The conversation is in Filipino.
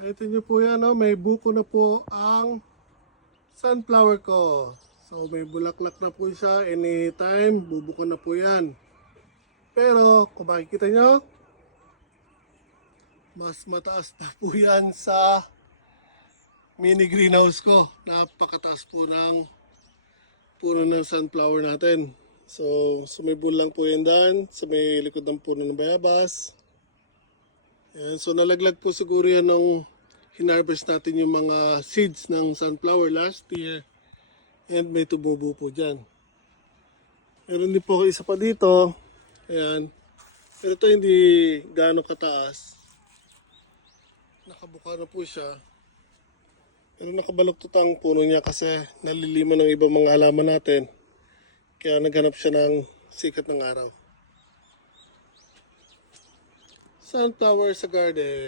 Ito nyo po yan, oh, may buko na po ang sunflower ko. So may bulaklak na po siya, anytime bubuko na po yan. Pero kung makikita nyo, mas mataas pa po yan sa mini greenhouse ko. Napakataas po ng puno ng sunflower natin. So sumibol lang po yan dyan sa may likod ng puno ng bayabas. Ayan, so nalaglag po siguro yan nung hinarvest natin yung mga seeds ng sunflower last year. And may tumubo po dyan. Meron din po isa pa dito. Ayan. Pero ito hindi gaano kataas. Nakabuka na po siya. Pero nakabaluktot ang puno niya kasi naliliman ng ibang mga halaman natin. Kaya naghanap siya ng sikat ng araw. Sunflower sa garden.